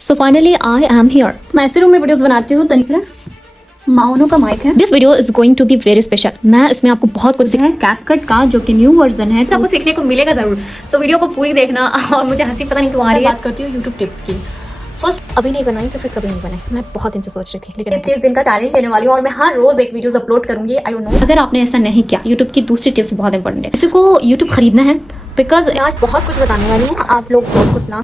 So finally I am here. मैं ऐसे room में वीडियोस बनाती हूँ, तो दिख रहा है माउनो का माइक है। This video is going to be very special. मैं इसमें आपको बहुत कुछ है कैपकट का, जो कि न्यू वर्जन है, तो आपको सीखने को मिलेगा जरूर। सो वीडियो को पूरी देखना। और मुझे हंसी पता नहीं क्यों आ रही है। बात करती हूँ यूट्यूब टिप्स की। फर्स्ट अभी नहीं बनाई तो फिर कभी नहीं बनाई। मैं बहुत दिन से सोच रही थी, लेकिन 30 दिन का चैलेंज लेने वाली हूँ और मैं हर रोज एक वीडियोस अपलोड करूंगी। आई डोंट नो, अगर आपने ऐसा नहीं किया, यूट्यूब की दूसरी टिप्स बहुत इंपॉर्टेंट है। किसी को यूट्यूब खरीदना है, बिकॉज आज बहुत कुछ बताने वाली हूँ। आप लोग बहुत कुछ ना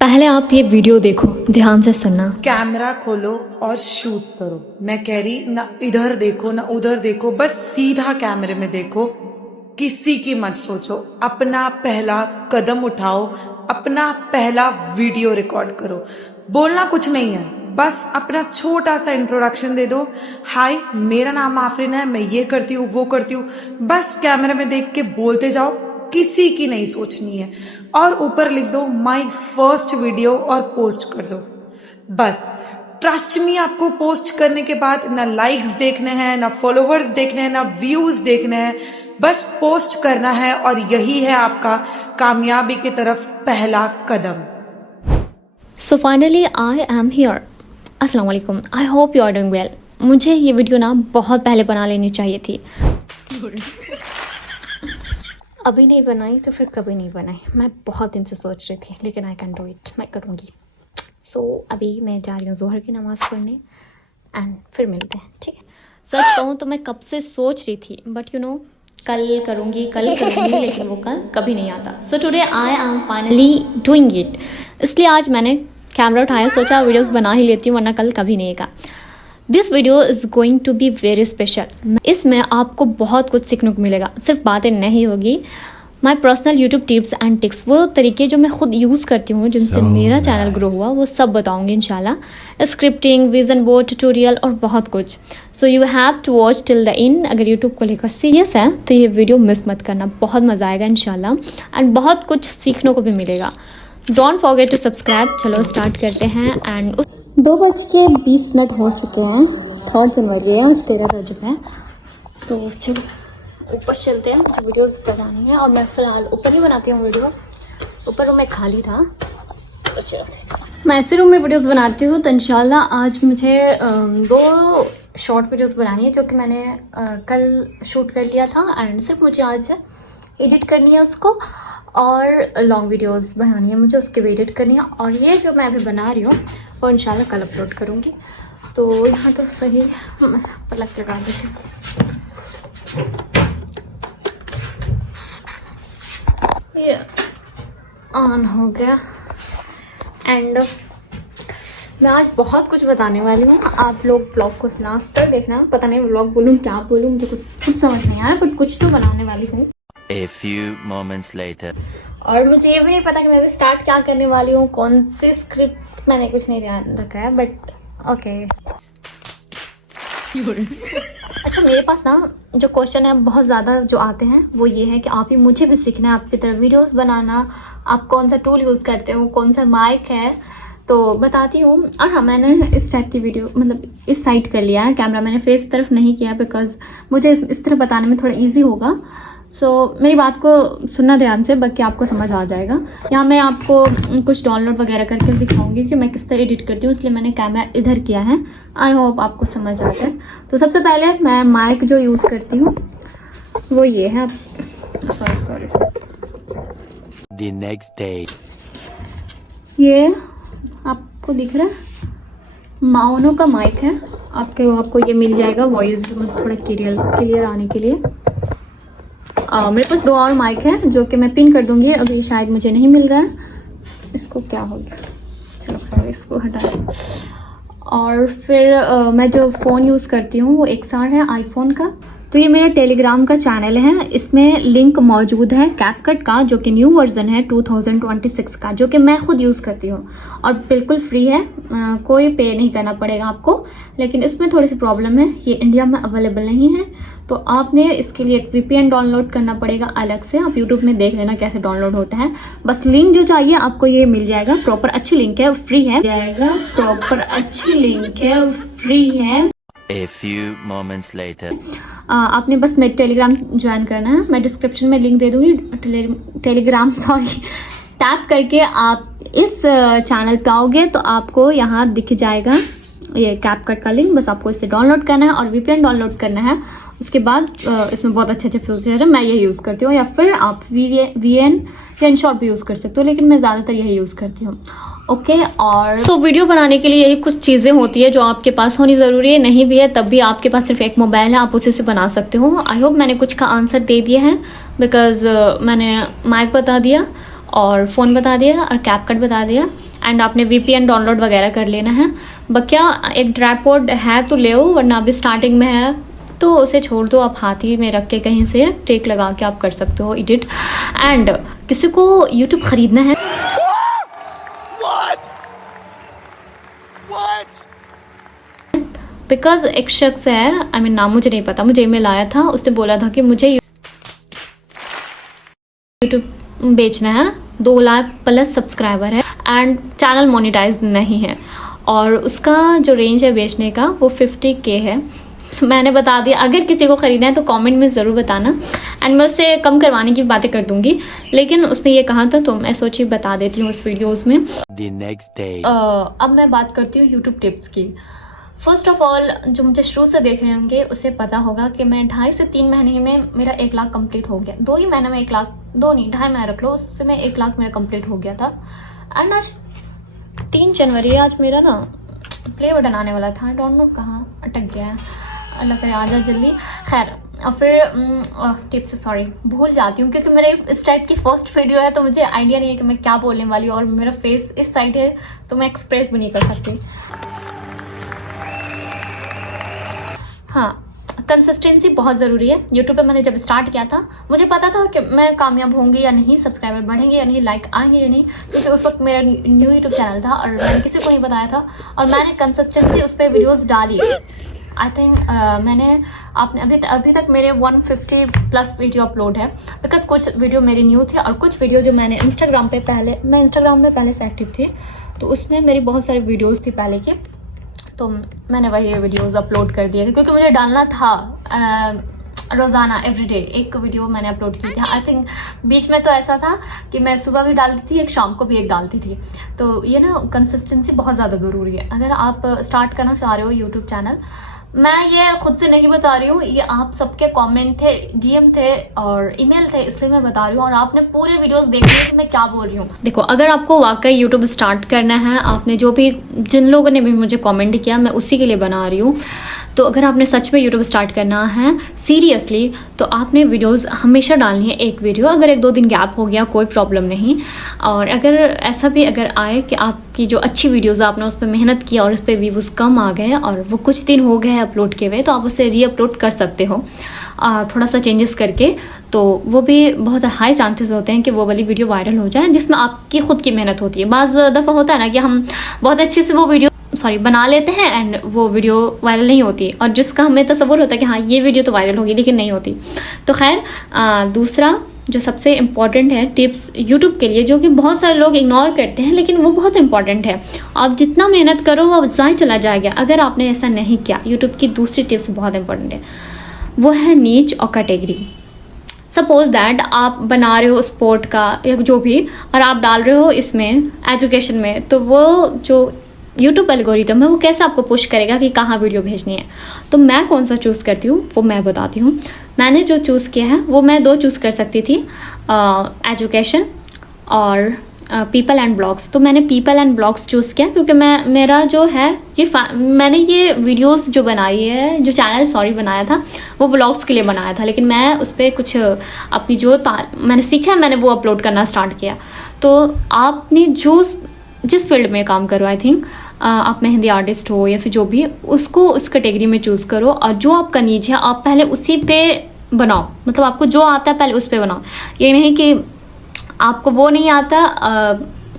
पहले आप ये वीडियो देखो, ध्यान से सुनना। कैमरा खोलो और शूट करो। मैं कह रही ना इधर देखो ना उधर देखो, बस सीधा कैमरे में देखो। किसी की मत सोचो, अपना पहला कदम उठाओ, अपना पहला वीडियो रिकॉर्ड करो। बोलना कुछ नहीं है, बस अपना छोटा सा इंट्रोडक्शन दे दो। हाय, मेरा नाम आफरीन है, मैं ये करती हूँ वो करती हूँ। बस कैमरे में देख के बोलते जाओ, किसी की नहीं सोचनी है। और ऊपर लिख दो माय फर्स्ट वीडियो और पोस्ट कर दो। बस ट्रस्ट मी, आपको पोस्ट करने के बाद ना लाइक्स देखने हैं, ना फॉलोवर्स देखने हैं, ना व्यूज देखने हैं। बस पोस्ट करना है और यही है आपका कामयाबी की तरफ पहला कदम। So finally I am here. अस्सलाम वालेकुम, I hope you are doing well. मुझे ये वीडियो ना बहुत पहले बना लेनी चाहिए थी। अभी नहीं बनाई तो फिर कभी नहीं बनाई। मैं बहुत दिन से सोच रही थी, लेकिन आई कैन डू इट, मैं करूँगी। सो अभी मैं जा रही हूँ जोहर की नमाज़ पढ़ने एंड फिर मिलते हैं, ठीक है। सच कहूँ तो मैं कब से सोच रही थी, बट यू नो कल करूँगी लेकिन वो कल कभी नहीं आता। So today I am finally doing it. इसलिए आज मैंने कैमरा उठाया, सोचा वीडियोस बना ही लेती हूँ, वरना कल कभी नहीं आएगा। This video is going to be very special. इसमें आपको बहुत कुछ सीखने को मिलेगा, सिर्फ बातें नहीं होगी। My personal YouTube tips and tricks, वो तरीके जो मैं खुद यूज़ करती हूँ, जिनसे मेरा चैनल ग्रो हुआ, वो सब बताऊँगी इंशाल्लाह। स्क्रिप्टिंग, विजन बोर्ड, ट्यूटोरियल और बहुत कुछ। So you have to watch till the end. अगर यूट्यूब को लेकर सीरियस है तो ये वीडियो मिस मत करना, बहुत मज़ा आएगा इंशाल्लाह एंड बहुत कुछ सीखने को भी मिलेगा। Don't forget to subscribe. चलो स्टार्ट करते हैं। एंड 2:20 हो चुके हैं, 3 जनवरी है, आज 13 रजब है। तो चलो ऊपर चलते हैं, मुझे वीडियोस बनानी है। और मैं फ़िलहाल ऊपर ही बनाती हूँ वीडियो, ऊपर रूम में खाली था, तो चलो मैं ऐसे रूम में वीडियोस बनाती हूँ। तो इंशाल्लाह आज मुझे 2 शॉर्ट वीडियोस बनानी है, जो कि मैंने कल शूट कर लिया था एंड सिर्फ मुझे आज से एडिट करनी है उसको। और लॉन्ग वीडियोस बनानी है मुझे, उसके भी एडिट करनी है। और ये जो मैं अभी बना रही हूँ वो इंशाल्लाह कल अपलोड करूँगी। तो यहाँ तो सही पलक लगा देती हूँ। ये ऑन हो गया एंड मैं आज बहुत कुछ बताने वाली हूँ। आप लोग ब्लॉग को लास्ट तक देखना। पता नहीं ब्लॉग बोलूँ क्या बोलूँ, मुझे कुछ समझ नहीं आ रहा, बट कुछ तो बनाने वाली हूँ। A few moments later. और मुझे ये भी नहीं पता कि मैं अभी स्टार्ट क्या करने वाली हूँ, कौन सी स्क्रिप्ट, मैंने कुछ नहीं ध्यान रखा है, बट ओके। अच्छा, मेरे पास ना जो क्वेश्चन है बहुत ज़्यादा जो आते हैं वो ये है कि आप ही मुझे भी सीखना है आपकी तरह वीडियोस बनाना। आप कौन सा टूल यूज़ करते हो, कौन सा माइक है, तो बताती हूँ। और हाँ, मैंने इस टाइप की वीडियो मतलब इस साइड कर लिया है, कैमरा मैंने फेस तरफ नहीं किया, बिकॉज मुझे इस तरह बताने में थोड़ा ईजी होगा। सो मेरी बात को सुनना ध्यान से, बाकी आपको समझ आ जाएगा। यहाँ मैं आपको कुछ डाउनलोड वगैरह करके दिखाऊंगी कि मैं किस तरह एडिट करती हूँ, इसलिए मैंने कैमरा इधर किया है। आई होप आपको समझ आ जाए। तो सबसे पहले मैं माइक जो यूज़ करती हूँ वो ये है। Sorry The next day. ये आपको दिख रहा है, माउनो का माइक है। आपको ये मिल जाएगा वॉइस थोड़ा क्लियर आने के लिए। मेरे पास 2 और माइक है जो कि मैं पिन कर दूंगी। अभी शायद मुझे नहीं मिल रहा है, इसको क्या हो गया, चलो इसको हटा। और फिर मैं जो फ़ोन यूज़ करती हूँ वो XR है आईफोन का। तो ये मेरा टेलीग्राम का चैनल है, इसमें लिंक मौजूद है कैपकट का, जो कि न्यू वर्जन है 2026 का, जो कि मैं खुद यूज़ करती हूँ और बिल्कुल फ्री है। कोई पे नहीं करना पड़ेगा आपको। लेकिन इसमें थोड़ी सी प्रॉब्लम है, ये इंडिया में अवेलेबल नहीं है, तो आपने इसके लिए एक VPN डाउनलोड करना पड़ेगा अलग से। आप यूट्यूब में देख लेना कैसे डाउनलोड होता है। बस लिंक जो चाहिए आपको ये मिल जाएगा, प्रॉपर अच्छी लिंक है, फ्री है, जाएगा प्रॉपर अच्छी लिंक है, फ्री है। A few moments later. आपने बस मेरे टेलीग्राम ज्वाइन करना है, मैं डिस्क्रिप्शन में लिंक दे दूंगी। टेलीग्राम सॉरी टैप करके आप इस चैनल पे आओगे तो आपको यहाँ दिख जाएगा ये कैपकट का लिंक। बस आपको इसे डाउनलोड करना है और VPN डाउनलोड करना है। उसके बाद इसमें बहुत अच्छे अच्छे फीचर है, मैं ये यूज़ करती हूँ। या फिर आप VN या InShot भी यूज़ कर सकते हो, लेकिन मैं ज़्यादातर यही यूज़ करती हूँ। ओके और वीडियो बनाने के लिए यही कुछ चीज़ें होती है जो आपके पास होनी ज़रूरी है। नहीं भी है तब भी आपके पास सिर्फ एक मोबाइल है, आप उसी से बना सकते हो। आई होप मैंने कुछ का आंसर दे दिया है, बिकॉज मैंने माइक बता दिया और फ़ोन बता दिया और कैपकट बता दिया, एंड आपने VPN डाउनलोड वगैरह कर लेना है। बक्या एक ट्राइपॉड है तो ले आओ, वरना अभी स्टार्टिंग में है तो उसे छोड़ दो। आप हाथ ही में रख के कहीं से टेक लगा के आप कर सकते हो एडिट। एंड किसी को यूट्यूब खरीदना है बिकॉज एक शख्स है, आई मीन नाम मुझे नहीं पता, मुझे ईमेल आया था, उसने बोला था कि मुझे यूट्यूब बेचना है, 2 लाख प्लस सब्सक्राइबर है एंड चैनल मोनेटाइज नहीं है, और उसका जो रेंज है बेचने का वो 50K है। मैंने बता दिया, अगर किसी को ख़रीदना है तो कमेंट में ज़रूर बताना, एंड मैं उससे कम करवाने की बातें कर दूंगी, लेकिन उसने ये कहा था तो मैं सोची बता देती हूँ इस वीडियोस में। The next day. अब मैं बात करती हूँ यूट्यूब टिप्स की। फर्स्ट ऑफ ऑल, जो मुझे शुरू से देख रहे होंगे उसे पता होगा कि मैं 2.5 से 3 महीने में मेरा 1 लाख कंप्लीट हो गया। 2 ही महीने में 1 लाख, 2 नहीं 2.5 महीने रख लो, उससे में 1 लाख मेरा कंप्लीट हो गया था। एंड आज 3 जनवरी, आज मेरा ना प्ले बटन आने वाला था, आई डोंट नो कहाँ अटक गया है, अल्लाह करे आ जाए जल्दी। खैर, और फिर टिप्स सॉरी भूल जाती हूँ क्योंकि मेरे इस टाइप की फर्स्ट वीडियो है, तो मुझे आइडिया नहीं है कि मैं क्या बोलने वाली हूँ, और मेरा फेस इस साइड है तो मैं एक्सप्रेस भी नहीं कर सकती। हाँ, कंसिस्टेंसी बहुत ज़रूरी है। यूट्यूब पे मैंने जब स्टार्ट किया था मुझे पता था कि मैं कामयाब होंगी या नहीं, सब्सक्राइबर बढ़ेंगे या नहीं, लाइक आएंगे या नहीं, क्योंकि उस वक्त मेरा न्यू यूट्यूब चैनल था और मैंने किसी को नहीं बताया था, और मैंने कंसिस्टेंसी उस पर वीडियोज़ डाली। आई थिंक मैंने आपने अभी तक मेरे 150 प्लस वीडियो अपलोड है, बिकॉज कुछ वीडियो मेरी न्यू थे और कुछ वीडियो जो मैंने इंस्टाग्राम पे मैं इंस्टाग्राम में पहले से एक्टिव थी, तो उसमें मेरी बहुत सारी वीडियोस थी पहले की, तो मैंने वही वीडियोस अपलोड कर दिए थे क्योंकि मुझे डालना था रोज़ाना एवरीडे एक वीडियो मैंने अपलोड की थी। आई थिंक बीच में तो ऐसा था कि मैं सुबह भी डालती थी, एक शाम को भी एक डालती थी। तो ये ना कंसिस्टेंसी बहुत ज़्यादा ज़रूरी है अगर आप स्टार्ट करना चाह रहे हो यूट्यूब चैनल। मैं ये खुद से नहीं बता रही हूँ, ये आप सबके कमेंट थे, DM थे और ईमेल थे, इसलिए मैं बता रही हूँ, और आपने पूरे वीडियोस देख लिए कि मैं क्या बोल रही हूँ। देखो, अगर आपको वाकई यूट्यूब स्टार्ट करना है, आपने जो भी जिन लोगों ने भी मुझे कमेंट किया मैं उसी के लिए बना रही हूँ, तो अगर आपने सच में यूट्यूब स्टार्ट करना है सीरियसली तो आपने वीडियोस हमेशा डालनी है। एक वीडियो अगर 1-2 दिन गैप हो गया कोई प्रॉब्लम नहीं, और अगर ऐसा भी अगर आए कि आपकी जो अच्छी वीडियोस आपने उस पर मेहनत की और उस पर व्यूज़ कम आ गए और वो कुछ दिन हो गए अपलोड किए हुए, तो आप उसे रीअपलोड कर सकते हो थोड़ा सा चेंजेस करके, तो वो भी बहुत हाई चांसेस होते हैं कि वो वाली वीडियो वायरल हो जाए जिसमें आपकी खुद की मेहनत होती है। बाज़ दफ़ा होता है ना कि हम बहुत अच्छे से वो वीडियो बना लेते हैं एंड वो वीडियो वायरल नहीं होती, और जिसका हमें तसव्वुर होता है कि हाँ ये वीडियो तो वायरल होगी, लेकिन नहीं होती। तो खैर, दूसरा जो सबसे इम्पॉर्टेंट है टिप्स यूट्यूब के लिए, जो कि बहुत सारे लोग इग्नोर करते हैं लेकिन वो बहुत इंपॉर्टेंट है, आप जितना मेहनत करो वो ज़ाय चला जाएगा अगर आपने ऐसा नहीं किया। यूट्यूब की दूसरी टिप्स बहुत इंपॉर्टेंट है, वो है नीच और कैटेगरी। सपोज दैट आप बना रहे हो स्पोर्ट का या जो भी, और आप डाल रहे हो इसमें एजुकेशन में, तो वो जो यूट्यूब एल्गोरिथम है वो कैसे आपको पुश करेगा कि कहाँ वीडियो भेजनी है। तो मैं कौन सा चूज़ करती हूँ वो मैं बताती हूँ। मैंने जो चूज़ किया है वो मैं 2 चूज़ कर सकती थी, एजुकेशन और पीपल एंड ब्लॉग्स। तो मैंने पीपल एंड ब्लॉग्स चूज़ किया क्योंकि मेरा जो है मैंने ये वीडियोस जो बनाई है, जो चैनल बनाया था वो व्लॉग्स के लिए बनाया था, लेकिन मैं उस पर कुछ अपनी जो मैंने सीखा मैंने वो अपलोड करना स्टार्ट किया। तो आपने जिस फील्ड में काम करो, आई थिंक आप मेहंदी आर्टिस्ट हो या फिर जो भी, उसको उस कैटेगरी में चूज़ करो, और जो आपका नीच है आप पहले उसी पे बनाओ। मतलब आपको जो आता है पहले उस पे बनाओ, ये नहीं कि आपको वो नहीं आता।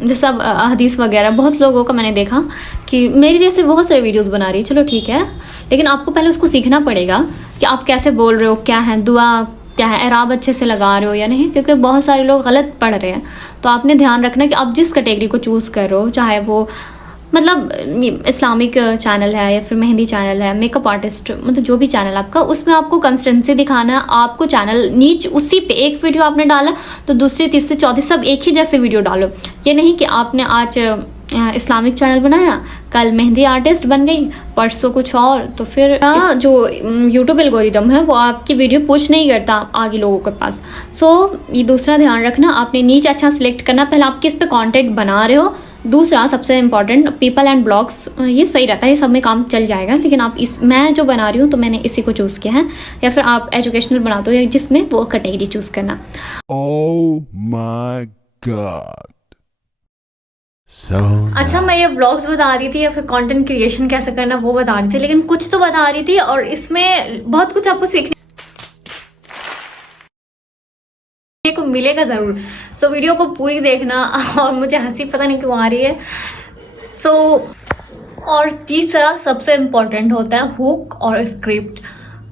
जैसा हदीस वगैरह बहुत लोगों का मैंने देखा कि मेरी जैसे बहुत सारे वीडियोस बना रही है, चलो ठीक है, लेकिन आपको पहले उसको सीखना पड़ेगा कि आप कैसे बोल रहे हो, क्या है दुआ, क्या है एराब अच्छे से लगा रहे हो या नहीं, क्योंकि बहुत सारे लोग गलत पढ़ रहे हैं। तो आपने ध्यान रखना कि आप जिस कैटेगरी को चूज़ कर रहे हो, चाहे वो मतलब इस्लामिक चैनल है या फिर मेहंदी चैनल है, मेकअप आर्टिस्ट, मतलब जो भी चैनल आपका, उसमें आपको कंसिस्टेंसी दिखाना है। आपको चैनल नीच उसी पे एक वीडियो आपने डाला तो दूसरी तीसरी चौथी सब एक ही जैसे वीडियो डालो। ये नहीं कि आपने आज इस्लामिक चैनल बनाया, कल मेहंदी आर्टिस्ट बन गई, परसों कुछ और, तो फिर जो यूट्यूब एल्गोरिदम है वो आपकी वीडियो पुश नहीं करता आगे लोगों के पास। सो ये दूसरा ध्यान रखना, आपने नीच अच्छा सिलेक्ट करना, पहले आप किस पे कंटेंट बना रहे हो। दूसरा सबसे इम्पॉर्टेंट पीपल एंड ब्लॉग्स, ये सही रहता है, ये सब में काम चल जाएगा, लेकिन आप मैं जो बना रही हूँ तो मैंने इसी को चूज़ किया है। या फिर आप एजुकेशनल बनाते हो जिसमें वो कैटेगरी चूज़ करना। Oh my God. So अच्छा, मैं ये व्लॉग्स बता रही थी या फिर कंटेंट क्रिएशन कैसे करना वो बता रही थी, लेकिन कुछ तो बता रही थी और इसमें बहुत कुछ आपको सीखने को मिलेगा जरूर। सो वीडियो को पूरी देखना। और मुझे हंसी पता नहीं क्यों आ रही है। सो और तीसरा सबसे इम्पोर्टेंट होता है हुक और स्क्रिप्ट।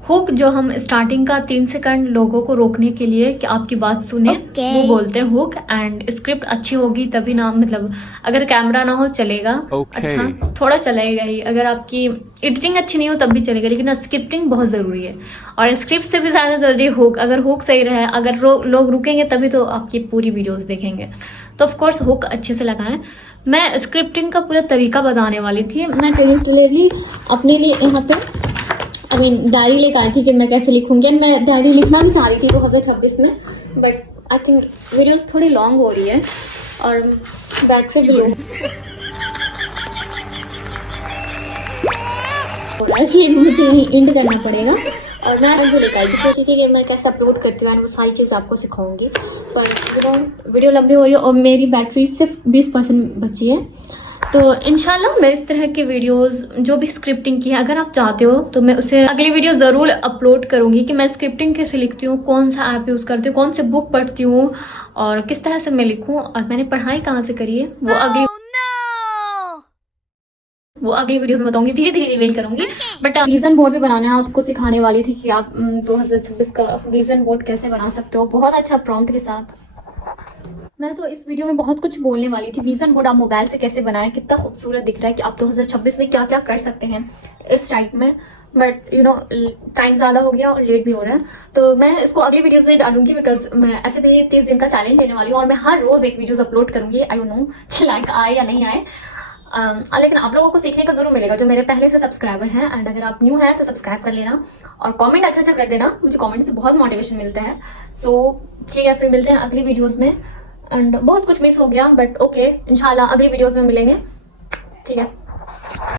हुक जो हम स्टार्टिंग का 3 सेकंड लोगों को रोकने के लिए कि आपकी बात सुने, वो बोलते हैं हुक। एंड स्क्रिप्ट अच्छी होगी तभी ना, मतलब अगर कैमरा ना हो चलेगा, अच्छा थोड़ा चलेगा ही, अगर आपकी एडिटिंग अच्छी नहीं हो तब भी चलेगा, लेकिन स्क्रिप्टिंग बहुत ज़रूरी है। और स्क्रिप्ट से भी ज़्यादा ज़रूरी है हुक। अगर हुक सही रहे, अगर लोग रुकेंगे तभी तो आपकी पूरी वीडियोज़ देखेंगे। तो ऑफकोर्स हुक अच्छे से लगाएं। मैं स्क्रिप्टिंग का पूरा तरीका बताने वाली थी। मैं टेलीटली अपने लिए यहाँ पे डायरी लेकर आई थी कि मैं कैसे लिखूंगी। मैं डायरी लिखना भी चाह रही थी 2026 में, बट आई थिंक वीडियोस थोड़ी लॉन्ग हो रही है और बैटरी भी लो, इसलिए मुझे एंड करना पड़ेगा। और मैं जो लेकर आई थी, सोची थी कि मैं कैसे अपलोड करती हूँ और वो सारी चीज़ आपको सिखाऊंगी, पर वीडियो लंबी हो रही है और मेरी बैटरी सिर्फ 20% बची है। तो इंशाल्लाह मैं इस तरह की वीडियोस जो भी स्क्रिप्टिंग की है, अगर आप चाहते हो तो मैं उसे अगली वीडियो ज़रूर अपलोड करूंगी कि मैं स्क्रिप्टिंग कैसे लिखती हूँ, कौन सा ऐप यूज़ करती हूँ, कौन से बुक पढ़ती हूँ और किस तरह से मैं लिखूँ और मैंने पढ़ाई कहाँ से करी है, वो अगली वीडियोस में बताऊंगी, धीरे धीरे रिवील करूंगी। बट विजन बोर्ड भी बनाना है आपको सिखाने वाली थी कि आप 2026 का विजन बोर्ड कैसे बना सकते हो बहुत अच्छा प्रॉम्प्ट के साथ। मैं तो इस वीडियो में बहुत कुछ बोलने वाली थी। विजन बोर्ड आप मोबाइल से कैसे बनाएं, कितना खूबसूरत दिख रहा है कि आप 2026 में क्या क्या कर सकते हैं इस टाइप में। बट यू नो टाइम ज़्यादा हो गया और लेट भी हो रहा है, तो मैं इसको अगली वीडियोस में डालूंगी, बिकॉज मैं ऐसे भी 30 दिन का चैलेंज लेने वाली हूँ और मैं हर रोज़ एक वीडियोस अपलोड करूंगी। आई डोंट नो लाइक आए या नहीं आए, लेकिन आप लोगों को सीखने का जरूर मिलेगा जो मेरे पहले से सब्सक्राइबर हैं। एंड अगर आप न्यू हैं तो सब्सक्राइब कर लेना और कमेंट अच्छा कर देना, मुझे कमेंट से बहुत मोटिवेशन मिलता है। सो ठीक है, फिर मिलते हैं अगली वीडियोस में। एंड बहुत कुछ मिस हो गया बट ओके, इंशाल्लाह अगली वीडियोस में मिलेंगे, ठीक है।